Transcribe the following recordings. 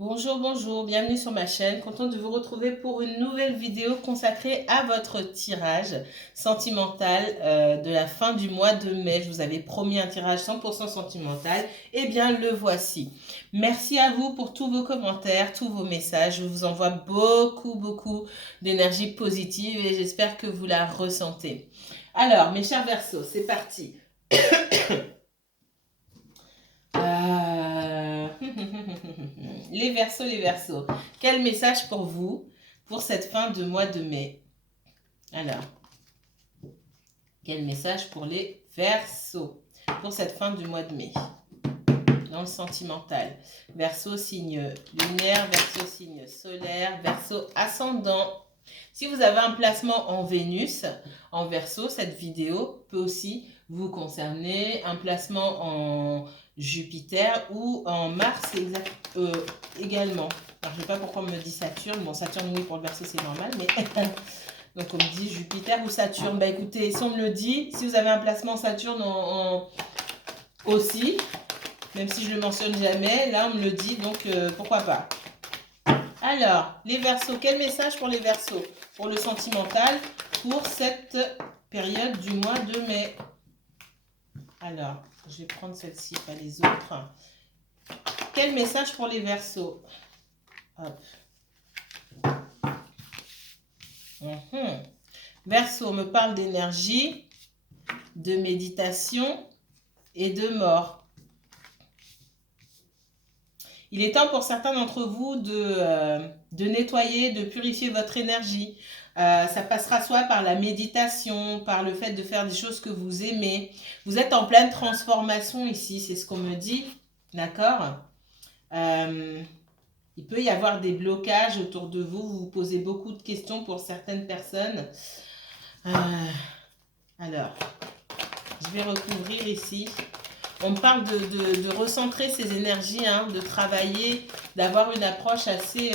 Bonjour, bonjour, bienvenue sur ma chaîne. Contente de vous retrouver pour une nouvelle vidéo consacrée à votre tirage sentimental de la fin du mois de mai. Je vous avais promis un tirage 100% sentimental. Eh bien, le voici. Merci à vous pour tous vos commentaires, tous vos messages. Je vous envoie beaucoup d'énergie positive et j'espère que vous la ressentez. Alors, mes chers Verseaux, c'est parti. Euh, les Verseaux. Quel message pour vous pour cette fin de mois de mai? Alors, quel message pour les Verseaux pour cette fin du mois de mai? Dans le sentimental. Verseau signe lunaire, Verseau signe solaire, Verseau ascendant. Si vous avez un placement en Vénus, en Verseau, cette vidéo peut aussi vous concerner. Un placement en Jupiter ou en Mars également. Alors, je ne sais pas pourquoi on me dit Saturne. Bon, Saturne, oui, pour le Verseau, c'est normal, mais donc on me dit Jupiter ou Saturne. Bah écoutez, si on me le dit, si vous avez un placement Saturne aussi, même si je le mentionne jamais, là on me le dit, donc pourquoi pas. Alors, les Verseaux, quel message pour les Verseaux? Pour le sentimental, pour cette période du mois de mai. Alors, je vais prendre celle-ci, pas les autres. Quel message pour les Verseaux? Hop. Verseau me parle d'énergie, de méditation et de mort. Il est temps pour certains d'entre vous de nettoyer, de purifier votre énergie. Ça passera soit par la méditation, par le fait de faire des choses que vous aimez. Vous êtes en pleine transformation ici, c'est ce qu'on me dit. D'accord. Il peut y avoir des blocages autour de vous. Vous vous posez beaucoup de questions pour certaines personnes. Alors, je vais recouvrir ici. On parle de recentrer ses énergies, hein, de travailler, d'avoir une approche assez,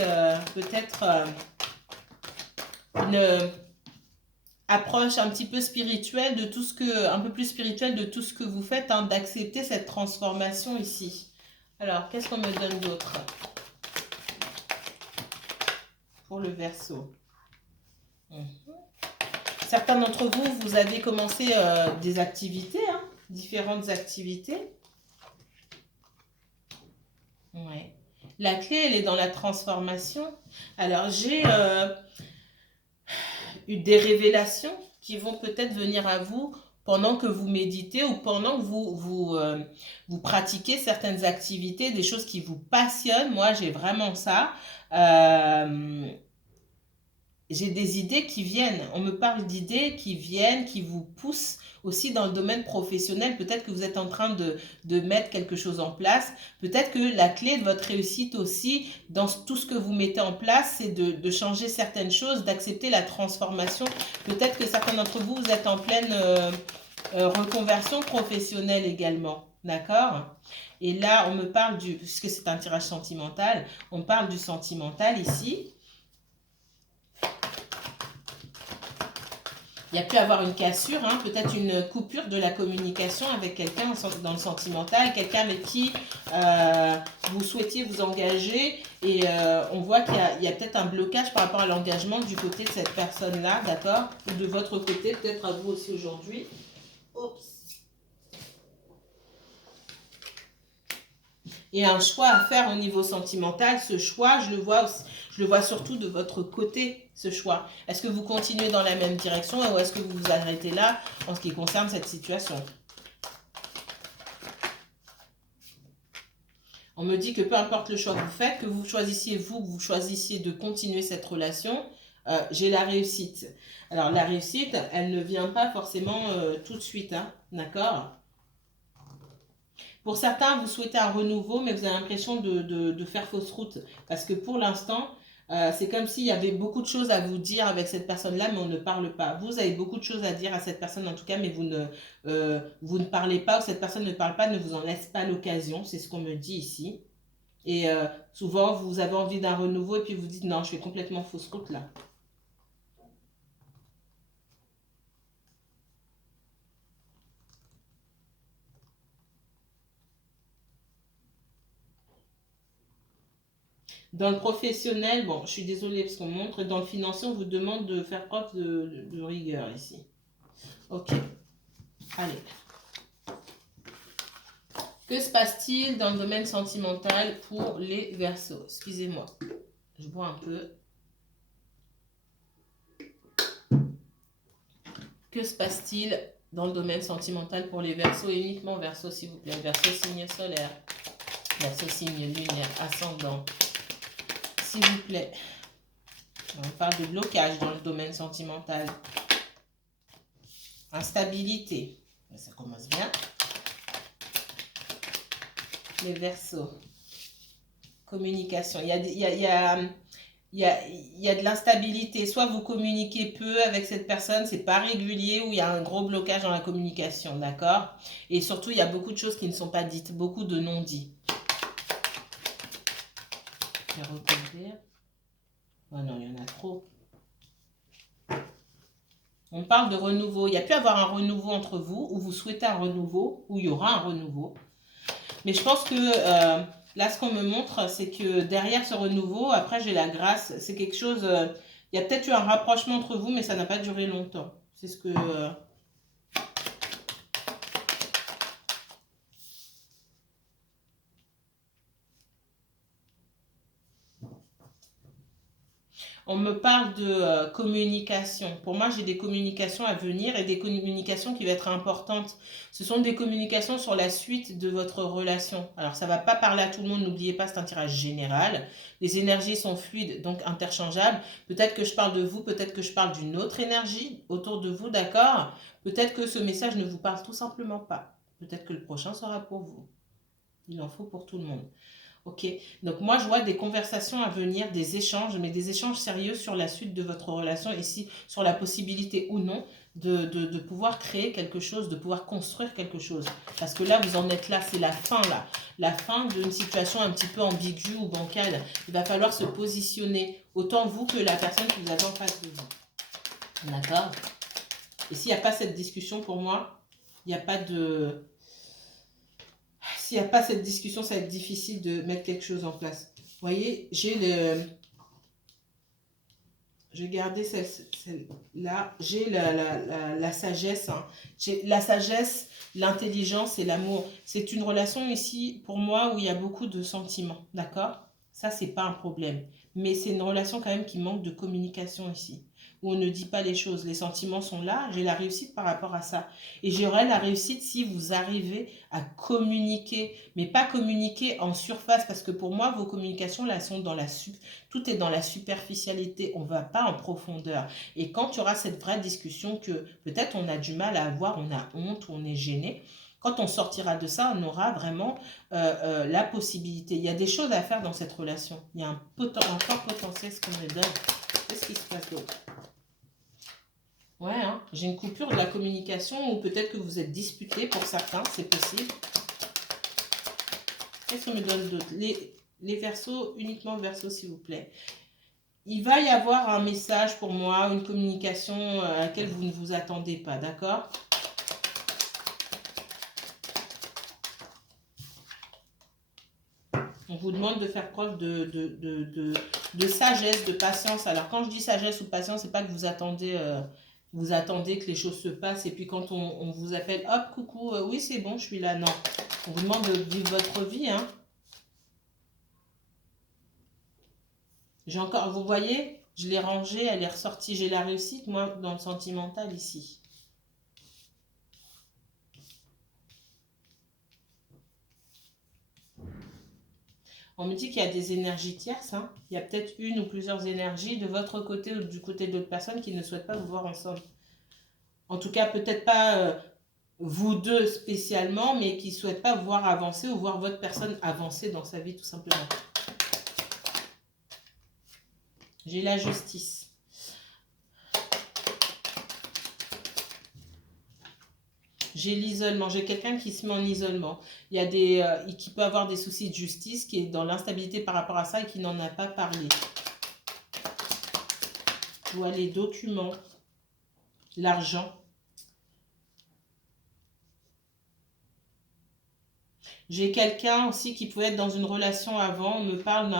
peut-être, une approche un petit peu spirituelle de tout ce que, un peu plus spirituelle de tout ce que vous faites, hein, d'accepter cette transformation ici. Alors, qu'est-ce qu'on me donne d'autre pour le Verseau? Certains d'entre vous, vous avez commencé des activités, hein, différentes activités. Ouais. La clé, elle est dans la transformation. Alors, j'ai eu des révélations qui vont peut-être venir à vous pendant que vous méditez ou pendant que vous pratiquez certaines activités, des choses qui vous passionnent. Moi, j'ai vraiment ça. Euh, j'ai des idées qui viennent. On me parle d'idées qui viennent, qui vous poussent aussi dans le domaine professionnel. Peut-être que vous êtes en train de mettre quelque chose en place. Peut-être que la clé de votre réussite aussi, dans tout ce que vous mettez en place, c'est de changer certaines choses, d'accepter la transformation. Peut-être que certains d'entre vous, vous êtes en pleine reconversion professionnelle également. D'accord? Et là, on me parle puisque c'est un tirage sentimental, on parle du sentimental ici. Il y a pu avoir une cassure, hein, peut-être une coupure de la communication avec quelqu'un dans le sentimental, quelqu'un avec qui vous souhaitiez vous engager et on voit qu'il y a peut-être un blocage par rapport à l'engagement du côté de cette personne-là, d'accord? Ou de votre côté, peut-être à vous aussi aujourd'hui. Oups. Et un choix à faire au niveau sentimental, ce choix, je le vois surtout de votre côté, ce choix. Est-ce que vous continuez dans la même direction ou est-ce que vous vous arrêtez là en ce qui concerne cette situation? On me dit que peu importe le choix que vous faites, que vous choisissiez vous, que vous choisissiez de continuer cette relation, j'ai la réussite. Alors la réussite, elle ne vient pas forcément tout de suite, hein, d'accord? Pour certains, vous souhaitez un renouveau, mais vous avez l'impression de faire fausse route. Parce que pour l'instant, c'est comme s'il y avait beaucoup de choses à vous dire avec cette personne-là, mais on ne parle pas. Vous avez beaucoup de choses à dire à cette personne, en tout cas, mais vous ne parlez pas, ou cette personne ne parle pas, ne vous en laisse pas l'occasion. C'est ce qu'on me dit ici. Et souvent, vous avez envie d'un renouveau et puis vous dites non, je fais complètement fausse route là. Dans le professionnel, bon, je suis désolée parce qu'on montre, dans le financier, on vous demande de faire preuve de rigueur ici. Ok, allez. Que se passe-t-il dans le domaine sentimental pour les Verseaux? Excusez-moi, je bois un peu. Que se passe-t-il dans le domaine sentimental pour les Verseaux et uniquement Verseaux, s'il vous plaît? Verseau signe solaire, Verseau signe lunaire, ascendant, s'il vous plaît. On parle de blocage dans le domaine sentimental. Instabilité. Ça commence bien. Les Verseaux. Communication. Il y a de l'instabilité. Soit vous communiquez peu avec cette personne, c'est pas régulier, ou il y a un gros blocage dans la communication, d'accord? Et surtout, il y a beaucoup de choses qui ne sont pas dites, beaucoup de non-dits. Je vais recouvrir. Oh non, il y en a trop. On parle de renouveau. Il y a pu avoir un renouveau entre vous, ou vous souhaitez un renouveau, ou il y aura un renouveau. Mais je pense que là, ce qu'on me montre, c'est que derrière ce renouveau, après j'ai la grâce, c'est quelque chose... il y a peut-être eu un rapprochement entre vous, mais ça n'a pas duré longtemps. C'est ce que... On me parle de communication. Pour moi, j'ai des communications à venir et des communications qui vont être importantes. Ce sont des communications sur la suite de votre relation. Alors, ça ne va pas parler à tout le monde. N'oubliez pas, c'est un tirage général. Les énergies sont fluides, donc interchangeables. Peut-être que je parle de vous, peut-être que je parle d'une autre énergie autour de vous, d'accord? Peut-être que ce message ne vous parle tout simplement pas. Peut-être que le prochain sera pour vous. Il en faut pour tout le monde. Ok, donc moi je vois des conversations à venir, des échanges, mais des échanges sérieux sur la suite de votre relation, ici sur la possibilité ou non de pouvoir créer quelque chose, de pouvoir construire quelque chose. Parce que là, vous en êtes là, c'est la fin d'une situation un petit peu ambiguë ou bancale. Il va falloir se positionner, autant vous que la personne que vous avez en face de vous. D'accord? Et s'il n'y a pas cette discussion, pour moi, il n'y a pas de... S'il n'y a pas cette discussion, ça va être difficile de mettre quelque chose en place. Vous voyez, j'ai gardé celle-là. J'ai la sagesse. Hein. J'ai la sagesse, l'intelligence et l'amour. C'est une relation ici, pour moi, où il y a beaucoup de sentiments. D'accord? Ça, c'est pas un problème. Mais c'est une relation quand même qui manque de communication ici. Où on ne dit pas les choses. Les sentiments sont là. J'ai la réussite par rapport à ça. Et j'aurai la réussite si vous arrivez à communiquer. Mais pas communiquer en surface. Parce que pour moi, vos communications, là, sont dans tout est dans la superficialité. On ne va pas en profondeur. Et quand tu auras cette vraie discussion que peut-être on a du mal à avoir, on a honte, on est gêné, quand on sortira de ça, on aura vraiment la possibilité. Il y a des choses à faire dans cette relation. Il y a un fort potentiel, ce qu'on me donne. Qu'est-ce qui se passe d'autre? Ouais, hein, j'ai une coupure de la communication ou peut-être que vous êtes disputés pour certains, c'est possible. Qu'est-ce qu'on me donne d'autre? Les Verseaux, uniquement Verseaux, s'il vous plaît. Il va y avoir un message pour moi, une communication à laquelle vous ne vous attendez pas, d'accord? On vous demande de faire preuve de sagesse, de patience. Alors, quand je dis sagesse ou patience, c'est pas que vous attendez que les choses se passent. Et puis, quand on vous appelle, hop, coucou, oui, c'est bon, je suis là. Non. On vous demande de vivre votre vie. Hein. J'ai encore, vous voyez, je l'ai rangée, elle est ressortie. J'ai la réussite, moi, dans le sentimental ici. On me dit qu'il y a des énergies tierces. Hein. Il y a peut-être une ou plusieurs énergies de votre côté ou du côté d'autres personnes qui ne souhaitent pas vous voir ensemble. En tout cas, peut-être pas vous deux spécialement, mais qui ne souhaitent pas vous voir avancer ou voir votre personne avancer dans sa vie, tout simplement. J'ai la justice. J'ai l'isolement, j'ai quelqu'un qui se met en isolement. Il y a qui peut avoir des soucis de justice, qui est dans l'instabilité par rapport à ça et qui n'en a pas parlé. Je vois les documents, l'argent. J'ai quelqu'un aussi qui pouvait être dans une relation avant. On me parle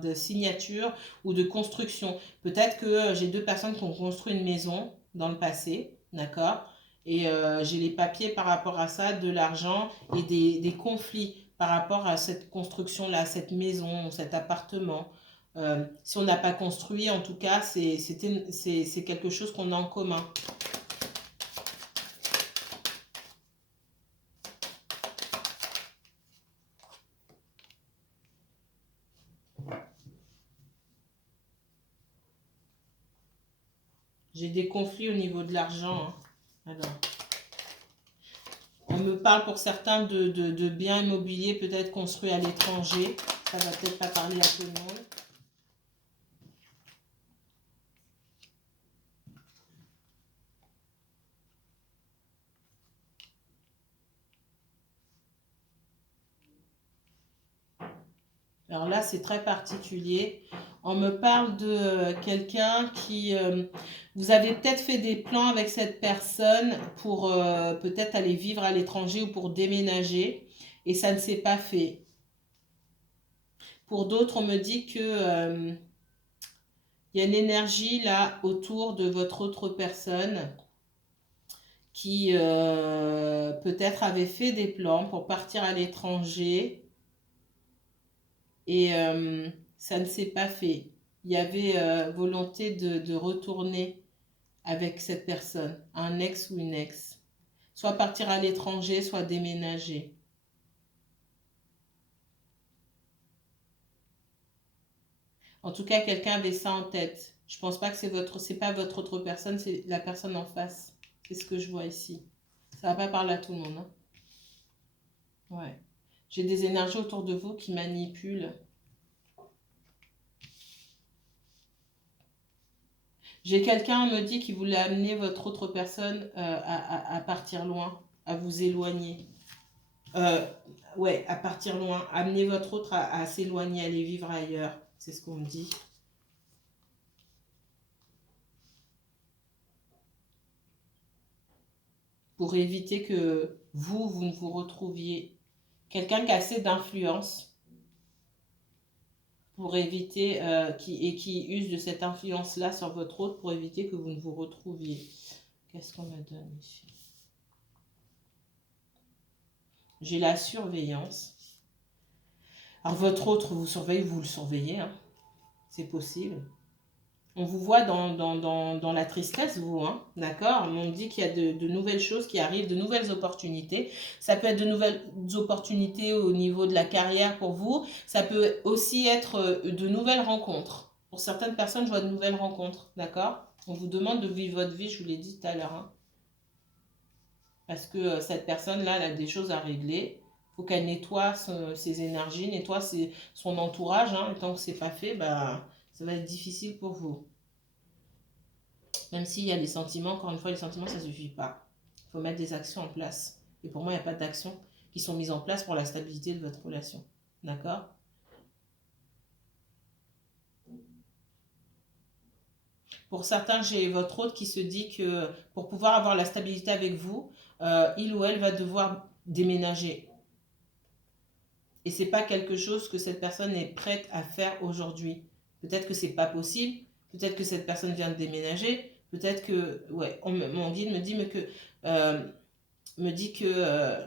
de signature ou de construction. Peut-être que j'ai deux personnes qui ont construit une maison dans le passé, d'accord? Et j'ai les papiers par rapport à ça, de l'argent et des conflits par rapport à cette construction-là, cette maison, cet appartement. Si on n'a pas construit, en tout cas, c'est quelque chose qu'on a en commun. J'ai des conflits au niveau de l'argent, hein. Alors, on me parle pour certains de biens immobiliers peut-être construits à l'étranger. Ça va peut-être pas parler à tout le monde. Alors là, c'est très particulier. On me parle de quelqu'un qui... vous avez peut-être fait des plans avec cette personne pour peut-être aller vivre à l'étranger ou pour déménager. Et ça ne s'est pas fait. Pour d'autres, on me dit que il y a une énergie là autour de votre autre personne qui peut-être avait fait des plans pour partir à l'étranger et ça ne s'est pas fait. Il y avait volonté de retourner avec cette personne, un ex ou une ex. Soit partir à l'étranger, soit déménager. En tout cas, quelqu'un avait ça en tête. Je pense pas que c'est pas votre autre personne, c'est la personne en face. C'est ce que je vois ici. Ça va pas parler à tout le monde, hein. Ouais. J'ai des énergies autour de vous qui manipulent. J'ai quelqu'un, on me dit, qui voulait amener votre autre personne à partir loin, à vous éloigner. Euh, ouais, à partir loin. Amener votre autre à s'éloigner, aller vivre ailleurs. C'est ce qu'on me dit. Pour éviter que vous ne vous retrouviez. Quelqu'un qui a assez d'influence pour éviter, qui use de cette influence-là sur votre autre pour éviter que vous ne vous retrouviez. Qu'est-ce qu'on me donne ici? J'ai la surveillance. Alors votre autre vous surveille, vous le surveillez, hein. C'est possible. On vous voit dans la tristesse, vous, hein, d'accord? On dit qu'il y a de nouvelles choses qui arrivent, de nouvelles opportunités. Ça peut être de nouvelles opportunités au niveau de la carrière pour vous. Ça peut aussi être de nouvelles rencontres. Pour certaines personnes, je vois de nouvelles rencontres, d'accord? On vous demande de vivre votre vie, je vous l'ai dit tout à l'heure, hein. Parce que cette personne-là, elle a des choses à régler. Il faut qu'elle nettoie ses énergies, nettoie son entourage, hein. Et tant que c'est pas fait, bah, ça va être difficile pour vous. Même s'il y a des sentiments, encore une fois, les sentiments, ça ne suffit pas. Il faut mettre des actions en place. Et pour moi, il n'y a pas d'actions qui sont mises en place pour la stabilité de votre relation. D'accord? Pour certains, j'ai votre autre qui se dit que pour pouvoir avoir la stabilité avec vous, il ou elle va devoir déménager. Et c'est pas quelque chose que cette personne est prête à faire aujourd'hui. Peut-être que c'est pas possible. Peut-être que cette personne vient de déménager. Peut-être que, ouais, mon guide me dit, que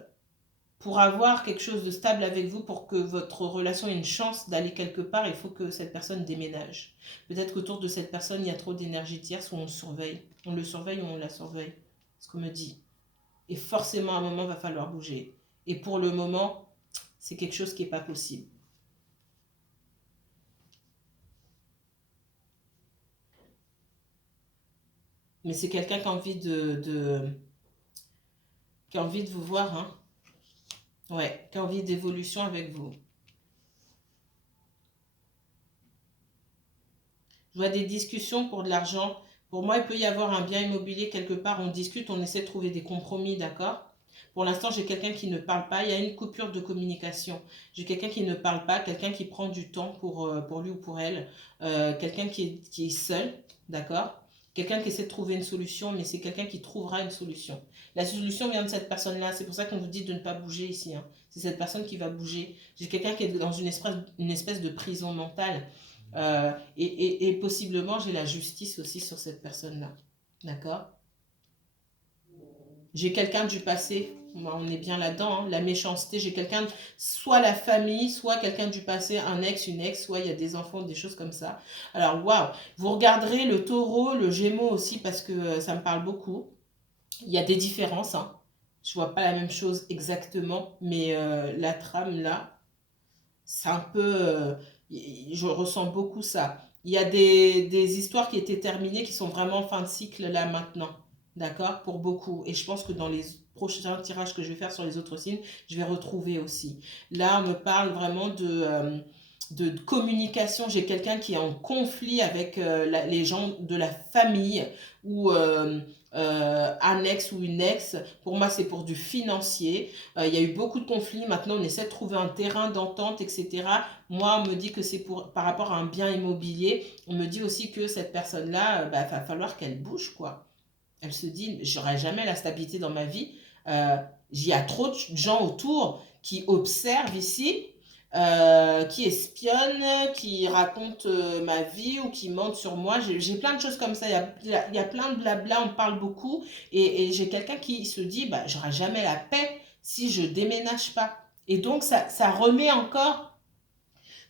pour avoir quelque chose de stable avec vous, pour que votre relation ait une chance d'aller quelque part, il faut que cette personne déménage. Peut-être qu'autour de cette personne, il y a trop d'énergie tierce où on le surveille. On le surveille ou on la surveille. C'est ce qu'on me dit. Et forcément, à un moment, il va falloir bouger. Et pour le moment, c'est quelque chose qui n'est pas possible. Mais c'est quelqu'un qui a envie qui a envie de vous voir, hein. Ouais, qui a envie d'évolution avec vous. Je vois des discussions pour de l'argent. Pour moi, il peut y avoir un bien immobilier quelque part. On discute, on essaie de trouver des compromis, d'accord? Pour l'instant, j'ai quelqu'un qui ne parle pas. Il y a une coupure de communication. J'ai quelqu'un qui ne parle pas, quelqu'un qui prend du temps pour lui ou pour elle. Quelqu'un qui est seul, d'accord? quelqu'un qui essaie de trouver une solution, mais c'est quelqu'un qui trouvera une solution. La solution vient de cette personne-là. C'est pour ça qu'on vous dit de ne pas bouger ici. Hein. C'est cette personne qui va bouger. J'ai quelqu'un qui est dans une espèce de prison mentale. Et possiblement, j'ai la justice aussi sur cette personne-là. D'accord? J'ai quelqu'un du passé. On est bien là-dedans. Hein. La méchanceté. J'ai quelqu'un, soit la famille, soit quelqu'un du passé, un ex, une ex, soit il y a des enfants, des choses comme ça. Alors, waouh. Vous regarderez le taureau, le gémeaux aussi, parce que ça me parle beaucoup. Il y a des différences. Hein. Je vois pas la même chose exactement, mais la trame là, c'est un peu. Je ressens beaucoup ça. Il y a des histoires qui étaient terminées qui sont vraiment en fin de cycle là maintenant. D'accord? Pour beaucoup. Et je pense que dans les prochains tirages que je vais faire sur les autres signes, je vais retrouver aussi. Là, on me parle vraiment de communication. J'ai quelqu'un qui est en conflit avec les gens de la famille ou un ex ou une ex. Pour moi, c'est pour du financier. Il y a eu beaucoup de conflits. Maintenant, on essaie de trouver un terrain d'entente, etc. Moi, on me dit que c'est par rapport à un bien immobilier. On me dit aussi que cette personne-là, il va falloir qu'elle bouge, quoi. Elle se dit, j'aurai jamais la stabilité dans ma vie. Il y a trop de gens autour qui observent ici, qui espionnent, qui racontent ma vie ou qui mentent sur moi. J'ai plein de choses comme ça. Il y a plein de blabla, on parle beaucoup. Et j'ai quelqu'un qui se dit, bah, j'aurai jamais la paix si je déménage pas. Et donc, ça remet encore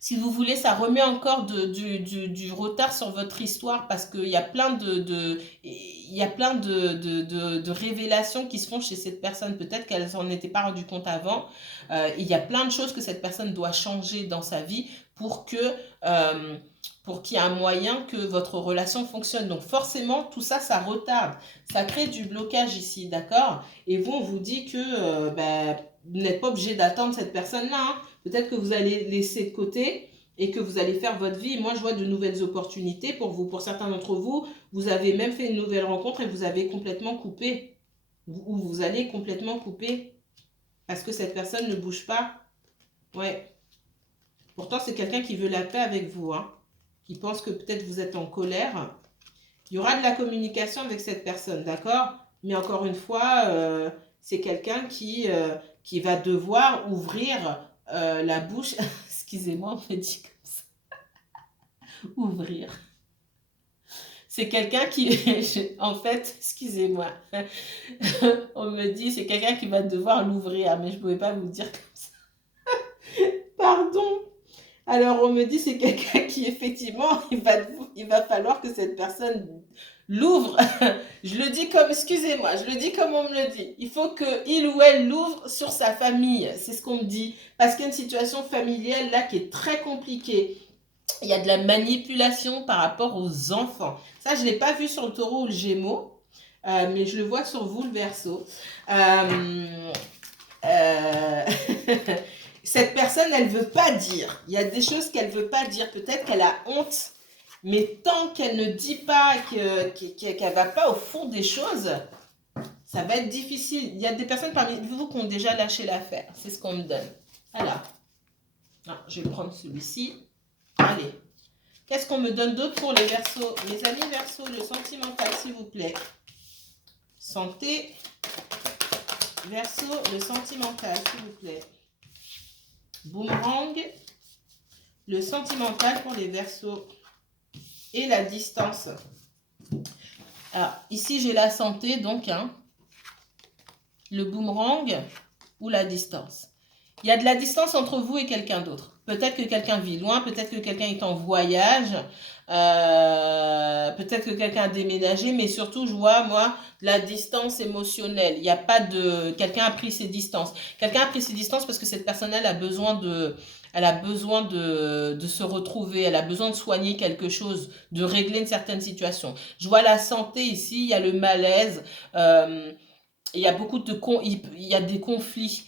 si vous voulez, ça remet encore du retard sur votre histoire parce qu'il y a plein il y a plein de révélations qui se font chez cette personne. Peut-être qu'elle s'en était pas rendue compte avant. Il y a plein de choses que cette personne doit changer dans sa vie pour pour qu'il y ait un moyen que votre relation fonctionne. Donc forcément, tout ça, ça retarde. Ça crée du blocage ici, d'accord? Et vous, on vous dit que vous n'êtes pas obligé d'attendre cette personne-là. Hein. Peut-être que vous allez laisser de côté et que vous allez faire votre vie. Moi, je vois de nouvelles opportunités pour vous. Pour certains d'entre vous, vous avez même fait une nouvelle rencontre et vous avez complètement coupé. Ou vous allez complètement couper parce que cette personne ne bouge pas. Ouais. Pourtant, c'est quelqu'un qui veut la paix avec vous. Hein. Qui pense que peut-être vous êtes en colère. Il y aura de la communication avec cette personne, d'accord? Mais encore une fois, c'est quelqu'un qui va devoir ouvrir la bouche. Excusez-moi, on me dit comme ça. Ouvrir. C'est quelqu'un qui, en fait, excusez-moi, on me dit, c'est quelqu'un qui va devoir l'ouvrir, mais je ne pouvais pas vous dire comme ça. Pardon. Alors, on me dit, c'est quelqu'un qui, effectivement, il va falloir que cette personne l'ouvre. Je le dis comme, excusez-moi, je le dis comme on me le dit. Il faut qu'il ou elle l'ouvre sur sa famille. C'est ce qu'on me dit. Parce qu'il y a une situation familiale là qui est très compliquée. Il y a de la manipulation par rapport aux enfants. Ça, je ne l'ai pas vu sur le taureau ou le gémeaux. Mais je le vois sur vous, le verseau. Cette personne, elle ne veut pas dire. Il y a des choses qu'elle ne veut pas dire. Peut-être qu'elle a honte. Mais tant qu'elle ne dit pas, qu'elle ne va pas au fond des choses, ça va être difficile. Il y a des personnes parmi vous qui ont déjà lâché l'affaire. C'est ce qu'on me donne. Voilà. Ah, je vais prendre celui-ci. Allez. Qu'est-ce qu'on me donne d'autre pour les Verseaux? Mes amis Verseaux, le sentimental, s'il vous plaît. Santé. Verseau, le sentimental, s'il vous plaît. Boomerang. Le sentimental pour les Verseaux. Et la distance. Alors, ici, j'ai la santé, donc, hein, le boomerang ou la distance. Il y a de la distance entre vous et quelqu'un d'autre. Peut-être que quelqu'un vit loin, peut-être que quelqu'un est en voyage, peut-être que quelqu'un a déménagé, mais surtout, je vois, moi, la distance émotionnelle. Il n'y a pas de... Quelqu'un a pris ses distances. Quelqu'un a pris ses distances parce que cette personne, elle a besoin de se retrouver, elle a besoin de soigner quelque chose, de régler une certaine situation. Je vois la santé ici, il y a le malaise, il y a il y a des conflits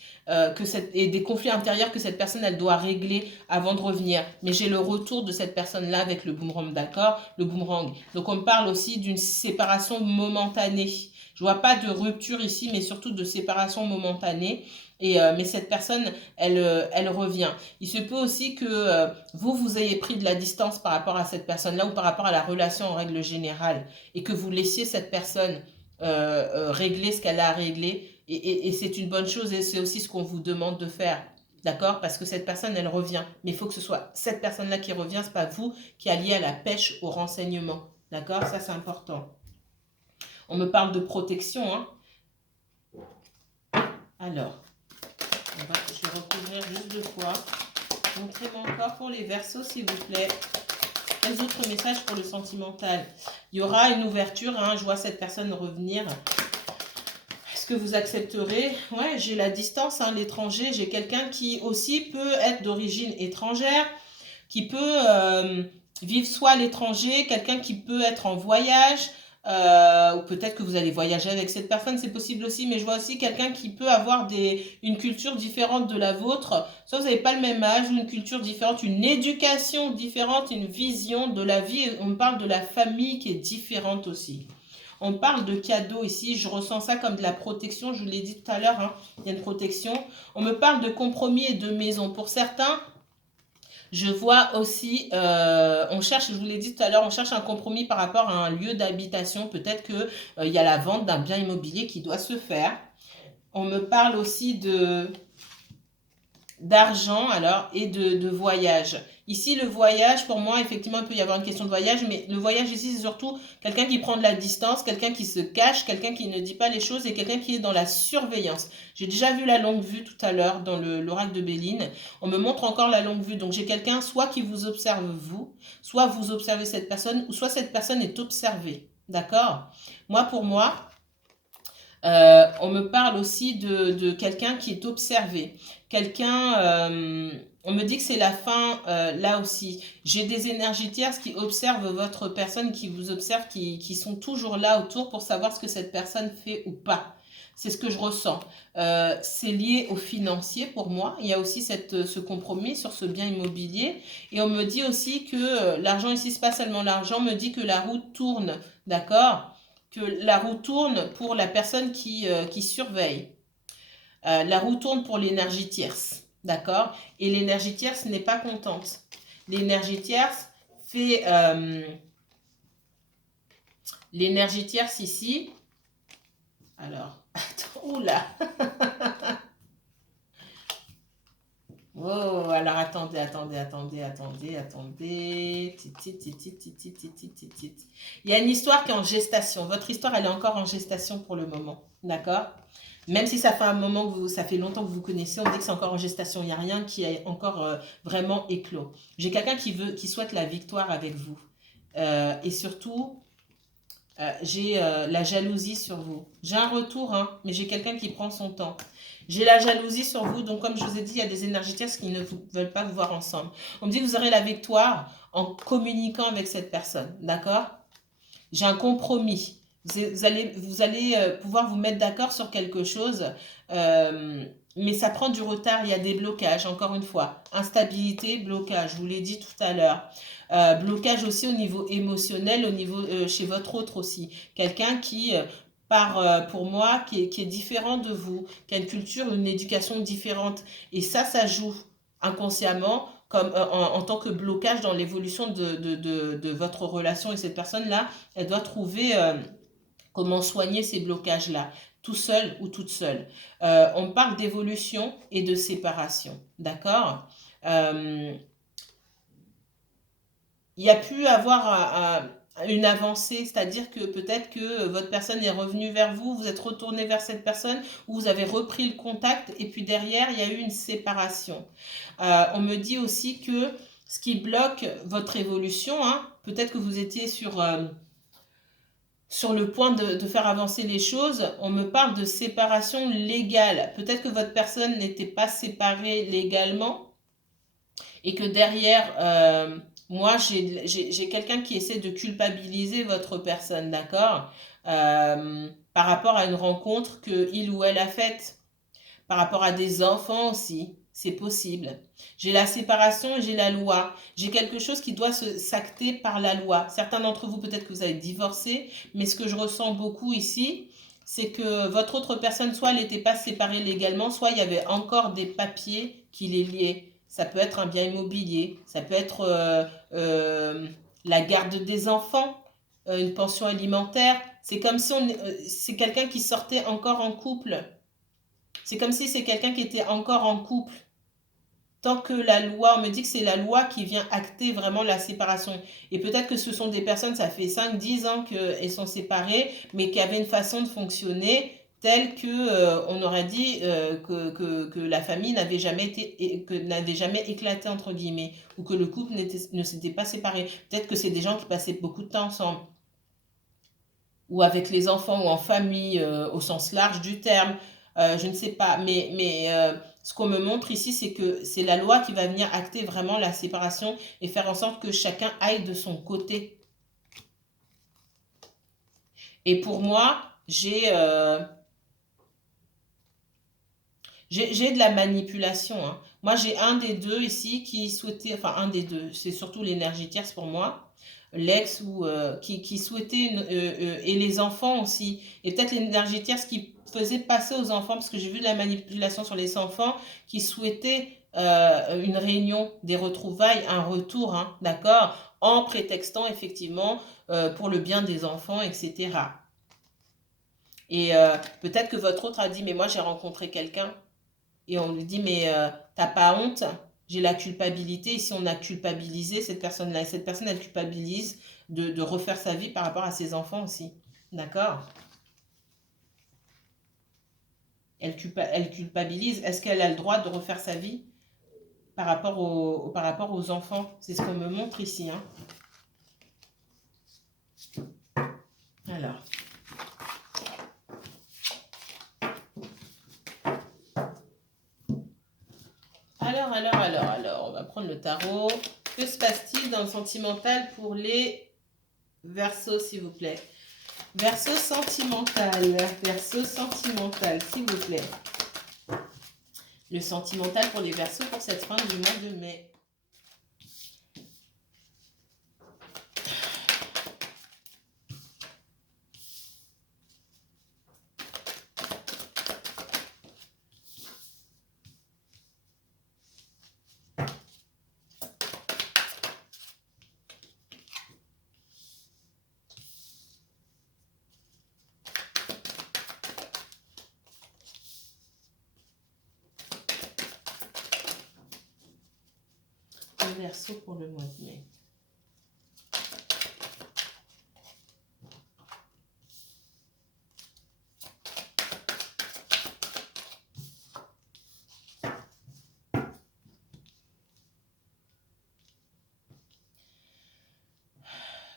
et des conflits intérieurs que cette personne elle doit régler avant de revenir. Mais j'ai le retour de cette personne-là avec le boomerang, d'accord? Le boomerang. Donc on me parle aussi d'une séparation momentanée. Je vois pas de rupture ici, mais surtout de séparation momentanée. Mais cette personne, elle revient. Il se peut aussi que vous ayez pris de la distance par rapport à cette personne-là ou par rapport à la relation en règle générale et que vous laissiez cette personne régler ce qu'elle a à régler. Et c'est une bonne chose et c'est aussi ce qu'on vous demande de faire. D'accord? Parce que cette personne, elle revient. Mais il faut que ce soit cette personne-là qui revient, c'est pas vous qui alliez à la pêche, au renseignement. D'accord? Ça, c'est important. On me parle de protection, hein. Alors, je vais recouvrir juste 2 fois. Montrez-moi encore pour les Verseaux, s'il vous plaît. Quels autres messages pour le sentimental? Il y aura une ouverture, hein. Je vois cette personne revenir. Est-ce que vous accepterez? Ouais, j'ai la distance, hein, l'étranger. J'ai quelqu'un qui aussi peut être d'origine étrangère, qui peut vivre soit à l'étranger, quelqu'un qui peut être en voyage, ou peut-être que vous allez voyager avec cette personne, c'est possible aussi, mais je vois aussi quelqu'un qui peut avoir une culture différente de la vôtre, soit vous n'avez pas le même âge, ou une culture différente, une éducation différente, une vision de la vie, on me parle de la famille qui est différente aussi. On parle de cadeaux ici, je ressens ça comme de la protection, je vous l'ai dit tout à l'heure, hein, il y a une protection. On me parle de compromis et de maison. Pour certains, je vois aussi, on cherche, je vous l'ai dit tout à l'heure, on cherche un compromis par rapport à un lieu d'habitation. Peut-être qu'il y a la vente d'un bien immobilier qui doit se faire. On me parle aussi d'argent alors et de voyage. Ici, le voyage, pour moi, effectivement, il peut y avoir une question de voyage, mais le voyage ici, c'est surtout quelqu'un qui prend de la distance, quelqu'un qui se cache, quelqu'un qui ne dit pas les choses et quelqu'un qui est dans la surveillance. J'ai déjà vu la longue vue tout à l'heure dans l'oracle de Béline. On me montre encore la longue vue. Donc, j'ai quelqu'un soit qui vous observe vous, soit vous observez cette personne, ou soit cette personne est observée. D'accord? Moi, pour moi, on me parle aussi de quelqu'un qui est observé. Quelqu'un, on me dit que c'est la fin là aussi. J'ai des énergies tierces qui observent votre personne, qui vous observent, qui sont toujours là autour pour savoir ce que cette personne fait ou pas. C'est ce que je ressens. C'est lié au financier pour moi. Il y a aussi ce compromis sur ce bien immobilier. Et on me dit aussi que l'argent ici, c'est pas seulement l'argent, on me dit que la roue tourne. D'accord? Que la roue tourne pour la personne qui surveille. La roue tourne pour l'énergie tierce. D'accord? Et l'énergie tierce n'est pas contente. L'énergie tierce fait... l'énergie tierce ici... Alors, attends, oula. Oh, alors attendez. Il y a une histoire qui est en gestation. Votre histoire, elle est encore en gestation pour le moment. D'accord? Même si ça fait un moment ça fait longtemps que vous connaissez, on dit que c'est encore en gestation. Il n'y a rien qui est encore vraiment éclos. J'ai quelqu'un qui souhaite la victoire avec vous. Et surtout, j'ai la jalousie sur vous. J'ai un retour, hein, mais j'ai quelqu'un qui prend son temps. J'ai la jalousie sur vous, donc comme je vous ai dit, il y a des énergies tierces qui ne veulent pas vous voir ensemble. On me dit que vous aurez la victoire en communiquant avec cette personne, d'accord? J'ai un compromis. Vous allez pouvoir vous mettre d'accord sur quelque chose, mais ça prend du retard, il y a des blocages, encore une fois. Instabilité, blocage, je vous l'ai dit tout à l'heure. Blocage aussi au niveau émotionnel, au niveau chez votre autre aussi. Quelqu'un qui, pour moi, qui est différent de vous, qui a une culture, une éducation différente. Et ça joue inconsciemment comme en tant que blocage dans l'évolution de votre relation. Et cette personne-là, elle doit trouver comment soigner ces blocages-là, tout seul ou toute seule. On parle d'évolution et de séparation, d'accord? Il y a pu avoir une avancée, c'est-à-dire que peut-être que votre personne est revenue vers vous, vous êtes retourné vers cette personne, ou vous avez repris le contact, et puis derrière, il y a eu une séparation. On me dit aussi que ce qui bloque votre évolution, hein, peut-être que vous étiez sur le point de faire avancer les choses, on me parle de séparation légale. Peut-être que votre personne n'était pas séparée légalement et que derrière, moi, j'ai quelqu'un qui essaie de culpabiliser votre personne, d'accord? Par rapport à une rencontre qu'il ou elle a faite, par rapport à des enfants aussi, c'est possible. J'ai la séparation et j'ai la loi. J'ai quelque chose qui doit s'acter par la loi. Certains d'entre vous, peut-être que vous avez divorcé, mais ce que je ressens beaucoup ici, c'est que votre autre personne, soit elle n'était pas séparée légalement, soit il y avait encore des papiers qui les liaient. Ça peut être un bien immobilier, ça peut être la garde des enfants, une pension alimentaire. C'est comme si c'est quelqu'un qui sortait encore en couple. C'est comme si c'est quelqu'un qui était encore en couple. Tant que la loi, on me dit que c'est la loi qui vient acter vraiment la séparation. Et peut-être que ce sont des personnes, ça fait 5, 10 ans qu'elles sont séparées, mais qui avaient une façon de fonctionner telle que on aurait dit que la famille n'avait jamais été, que n'avait jamais éclaté entre guillemets, ou que le couple ne s'était pas séparé. Peut-être que c'est des gens qui passaient beaucoup de temps ensemble, ou avec les enfants, ou en famille, au sens large du terme. Je ne sais pas, mais ce qu'on me montre ici, c'est que c'est la loi qui va venir acter vraiment la séparation et faire en sorte que chacun aille de son côté. Et pour moi, j'ai de la manipulation, hein. Moi, j'ai un des deux ici qui souhaitait, enfin un des deux, c'est surtout l'énergie tierce pour moi, l'ex ou qui souhaitait, et les enfants aussi, et peut-être l'énergie tierce qui faisait passer aux enfants, parce que j'ai vu de la manipulation sur les enfants qui souhaitaient une réunion, des retrouvailles, un retour, hein, d'accord, en prétextant effectivement pour le bien des enfants, etc. Et peut-être que votre autre a dit, mais moi j'ai rencontré quelqu'un. Et on lui dit, mais t'as pas honte? J'ai la culpabilité. Ici, on a culpabilisé cette personne-là. Et cette personne, elle culpabilise de refaire sa vie par rapport à ses enfants aussi. D'accord? Elle culpabilise. Est-ce qu'elle a le droit de refaire sa vie par rapport aux enfants? C'est ce qu'on me montre ici, hein. Alors, alors, on va prendre le tarot. Que se passe-t-il dans le sentimental pour les Verseaux, s'il vous plaît? Verseau sentimental, s'il vous plaît. Le sentimental pour les Verseaux pour cette fin du mois de mai. Le Verseau pour le mois de mai.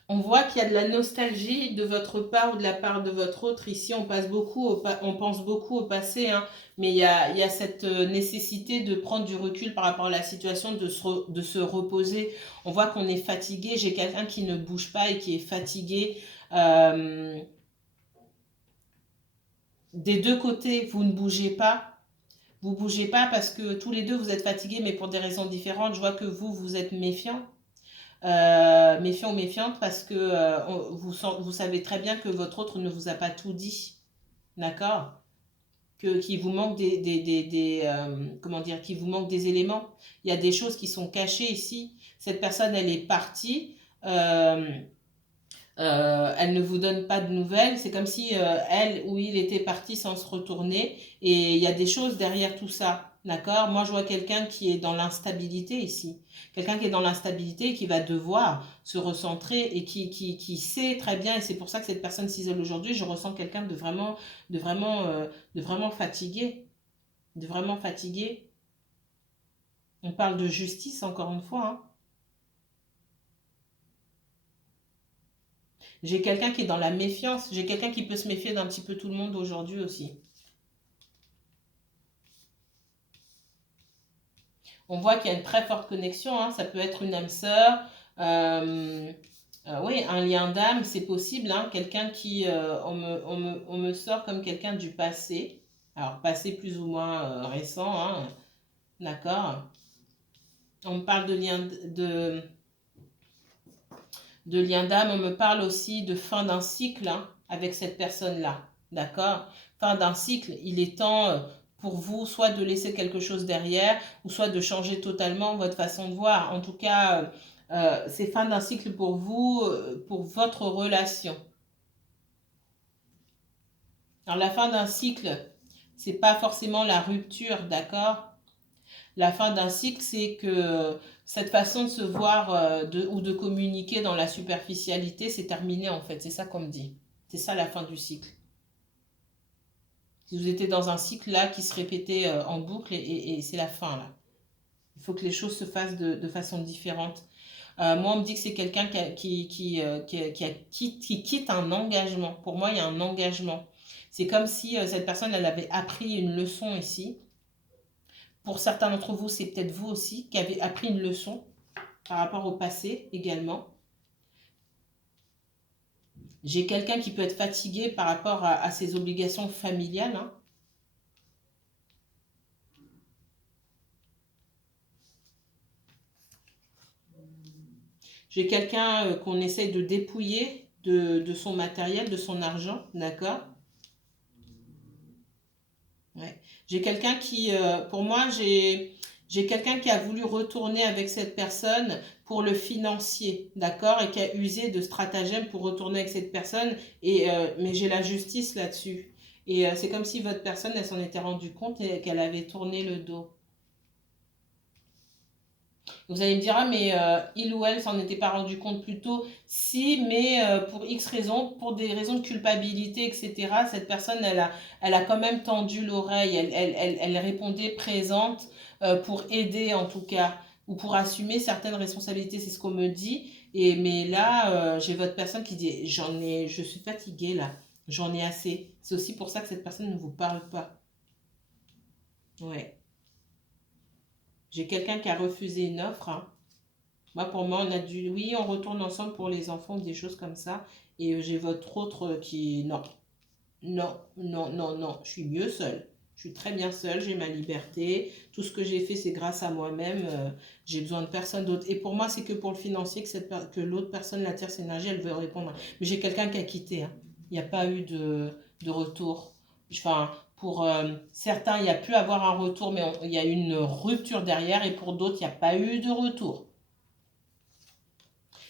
On voit qu'il y a de la nostalgie de votre part ou de la part de votre autre. Ici, on pense beaucoup au passé, hein, mais il y a cette nécessité de prendre du recul par rapport à la situation, de se reposer. On voit qu'on est fatigué. J'ai quelqu'un qui ne bouge pas et qui est fatigué. Des deux côtés, vous ne bougez pas. Vous bougez pas parce que tous les deux, vous êtes fatigués, mais pour des raisons différentes. Je vois que vous êtes méfiant. Méfiant ou méfiante parce que vous savez très bien que votre autre ne vous a pas tout dit, d'accord? Qu'il vous manque comment dire, qu'il vous manque des éléments. Il y a des choses qui sont cachées ici. Cette personne, elle est partie. Elle ne vous donne pas de nouvelles. C'est comme si elle ou il était parti sans se retourner. Et il y a des choses derrière tout ça. D'accord? Moi, je vois quelqu'un qui est dans l'instabilité ici. Quelqu'un qui est dans l'instabilité et qui va devoir se recentrer et qui sait très bien, et c'est pour ça que cette personne s'isole aujourd'hui, je ressens quelqu'un de vraiment, de vraiment fatigué. De vraiment fatigué. On parle de justice encore une fois, hein. J'ai quelqu'un qui est dans la méfiance. J'ai quelqu'un qui peut se méfier d'un petit peu tout le monde aujourd'hui aussi. On voit qu'il y a une très forte connexion, hein. Ça peut être une âme sœur. Oui, un lien d'âme, c'est possible, hein. Quelqu'un qui, on me sort comme quelqu'un du passé. Alors, passé plus ou moins récent, hein. D'accord. On me parle de lien d'âme. On me parle aussi de fin d'un cycle, hein, avec cette personne-là. d'accord? Fin d'un cycle, il est temps pour vous soit de laisser quelque chose derrière, ou soit de changer totalement votre façon de voir. En tout cas, c'est fin d'un cycle pour vous, pour votre relation. Alors la fin d'un cycle, c'est pas forcément la rupture, d'accord? La fin d'un cycle, c'est que cette façon de se voir ou de communiquer dans la superficialité, c'est terminé en fait. C'est ça qu'on me dit. C'est ça la fin du cycle. Si vous étiez dans un cycle là qui se répétait en boucle et c'est la fin là. Il faut que les choses se fassent de façon différente. Moi, on me dit que c'est quelqu'un qui quitte un engagement. Pour moi, il y a un engagement. C'est comme si cette personne, elle avait appris une leçon ici. Pour certains d'entre vous, c'est peut-être vous aussi qui avez appris une leçon par rapport au passé également. J'ai quelqu'un qui peut être fatigué par rapport à ses obligations familiales. Hein. J'ai quelqu'un qu'on essaye de dépouiller de son matériel, de son argent, d'accord? Ouais. J'ai quelqu'un qui, pour moi, j'ai quelqu'un qui a voulu retourner avec cette personne pour le financier, d'accord? Et qui a usé de stratagèmes pour retourner avec cette personne. Mais j'ai la justice là-dessus. Et c'est comme si votre personne, elle s'en était rendue compte et qu'elle avait tourné le dos. Vous allez me dire, ah, mais il ou elle s'en était pas rendu compte plus tôt. Si, mais pour X raisons, pour des raisons de culpabilité, etc., cette personne, elle a quand même tendu l'oreille. Elle répondait présente pour aider, en tout cas, ou pour assumer certaines responsabilités. C'est ce qu'on me dit. Mais là, j'ai votre personne qui dit, je suis fatiguée là. J'en ai assez. C'est aussi pour ça que cette personne ne vous parle pas. Ouais. J'ai quelqu'un qui a refusé une offre. Hein. Moi, pour moi, on a dû, oui, on retourne ensemble pour les enfants, des choses comme ça. Et j'ai votre autre qui, non, non, non, non, non, je suis mieux seule. Je suis très bien seule, j'ai ma liberté. Tout ce que j'ai fait, c'est grâce à moi-même. J'ai besoin de personne d'autre. Et pour moi, c'est que pour le financier que l'autre personne, la tierce énergie, elle veut répondre. Mais j'ai quelqu'un qui a quitté. Hein. Il n'y a pas eu de retour. Enfin, pour certains, il y a pu avoir un retour, mais il y a eu une rupture derrière. Et pour d'autres, il n'y a pas eu de retour.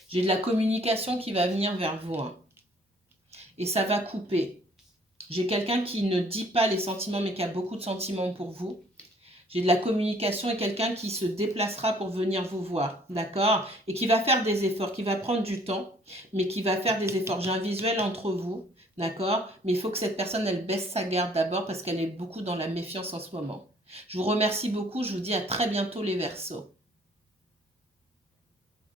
J'ai de la communication qui va venir vers vous. Hein. Et ça va couper. J'ai quelqu'un qui ne dit pas les sentiments, mais qui a beaucoup de sentiments pour vous. J'ai de la communication et quelqu'un qui se déplacera pour venir vous voir. D'accord? Et qui va faire des efforts, qui va prendre du temps, mais qui va faire des efforts. J'ai un visuel entre vous. D'accord? Mais il faut que cette personne, elle baisse sa garde d'abord parce qu'elle est beaucoup dans la méfiance en ce moment. Je vous remercie beaucoup. Je vous dis à très bientôt les Verseaux.